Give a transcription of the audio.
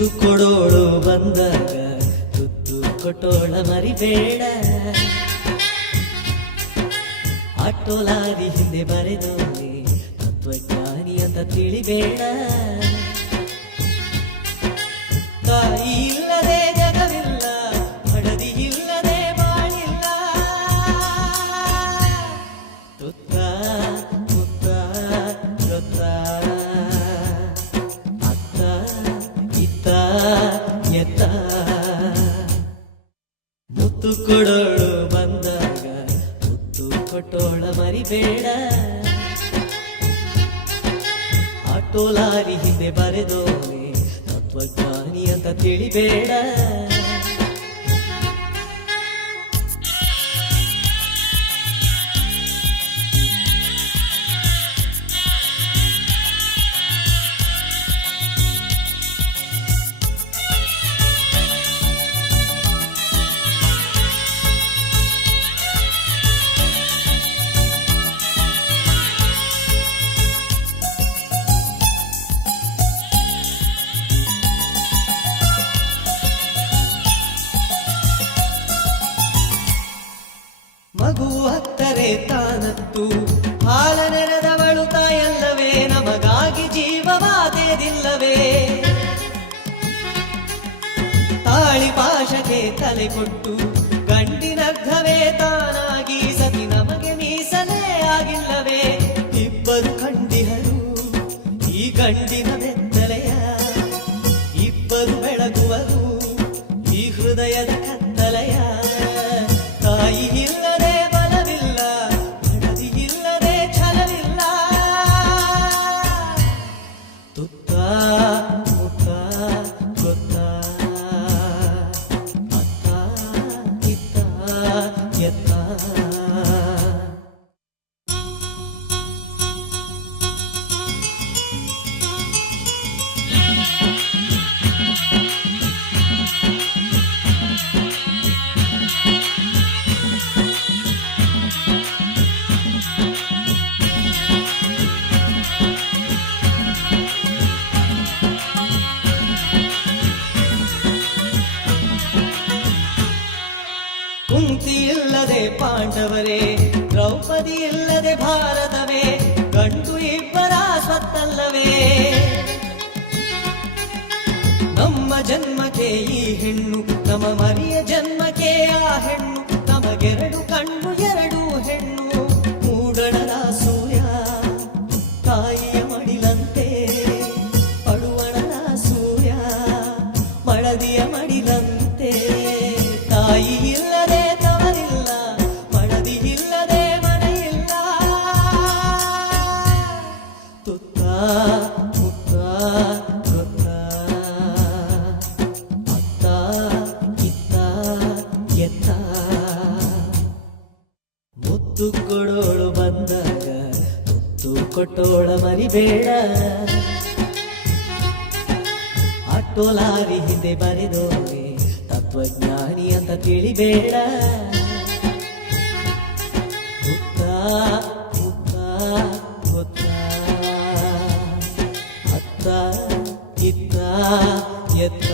ಮುತ್ತು ಕೊಡೋಳು ಬಂದಾಗ ತುತ್ತು ಕೊಟ್ಟೋಳ ಮರಿಬೇಡ. ಆಟೋ ಲಾರಿ ಹಿಂದೆ ಬರೆದೋನೆ ತತ್ವಜ್ಞಾನಿ ಅಂತ ತಿಳಿಬೇಡ. ತಾಯಿ ಇಲ್ಲದೆ ಜಗವಿಲ್ಲ, ಹಡದಿ ಇಲ್ಲದೆ ಬಾಳಿಲ್ಲ. ತುತ್ತ ಮುತ್ತ ಗೊತ್ತ ಅತ್ತ ಇತ್ತ ಎತ್ತ. ಮುತ್ತು ಕೊಡೋಳು ಬಂದಾಗ ಮುತ್ತು ಕೊಟ್ಟೋಳ ಮರಿಬೇಡ. ಆಟೋ ಲಾರಿ ಹಿಂದೆ ಬರೆದೋನೆ ತತ್ವಜ್ಞಾನಿ ಅಂತ ತಿಳಿಬೇಡ. ಮಗು ಹತ್ತರೆ ತಾನತ್ತು ಹಾಲ ನೆರೆದವಳು ತಾಯಲ್ಲವೇ, ನಮಗಾಗಿ ಜೀವವಾದೇದಿಲ್ಲವೇ. ತಾಳಿ ಪಾಶಕ್ಕೆ ತಲೆ ಕೊಟ್ಟು ಗಂಡಿನರ್ಧವೇ ತಾನಾಗಿ ಸತಿ ನಮಗೆ ಮೀಸಲೇ ಆಗಿಲ್ಲವೇ. ಇಬ್ಬರು ಕಂಡಿಹರು ಈ ಗಂಡಿನ ಬೆತ್ತಲೆಯ, ಇಬ್ಬರು ಬೆಳಗುವರು ಈ ಹೃದಯದ ಕತ್ತಲೆಯ. ತಾಯಿ ಇಲ್ಲದೆ ಬಲವಿಲ್ಲ, ಹಣದಿ ಇಲ್ಲದೆ ಛಲವಿಲ್ಲ. ತುತ್ತ ಮುತ್ತ ಗೊತ್ತ ಅತ್ತ ಇತ್ತ ಎತ್ತ. ಕುಂತಿ ಇಲ್ಲದೆ ಪಾಂಡವರೇ, ದ್ರೌಪದಿ ಇಲ್ಲದೆ ಭಾರತವೇ. ಗಂಡು ಇಬ್ಬರ ಸ್ವತ್ತಲ್ಲವೇ. ನಮ್ಮ ಜನ್ಮಕ್ಕೆ ಈ ಹೆಣ್ಣು, ನಮ್ಮ ಮರಿಯ ಜನ್ಮಕ್ಕೆ ಆ ಹೆಣ್ಣು. ನಮಗೆರಡು ಕಣ್ಣು ಎರಡು ಹೆಣ್ಣು. ಮೂಡಣದ ಸೂರ್ಯ ತಾಯಿಯ ಮಡಿಲಂತೆ, ಪಡುವಣದ ಸೂರ್ಯ ಮಳದಿಯ ಮಡಿಲಂತೆ. ತಾಯಿ ಇಲ್ಲದೆ ತವರಿಲ್ಲ, ಮಡದಿ ಇಲ್ಲದೆ ಮನೆಯಿಲ್ಲ. ತುತ್ತ ಮುತ್ತ ಗೊತ್ತ ಅತ್ತ ಇತ್ತ ಎತ್ತ. ಮುತ್ತು ಕೊಡೋಳು ಬಂದಾಗ ಮುತ್ತು ಕೊಟ್ಟೋಳ ಮರಿಬೇಡ. ಆಟೋ ಲಾರಿ ಹಿಂದೆ ಬರೆದೋನೆ ತತ್ವಜ್ಞಾನಿ ಅಂತ ತಿಳಿಬೇಡ. ಮುತ್ತ ಮುತ್ತ ಗೊತ್ತ ಅತ್ತ ಇತ್ತ ಎತ್ತ.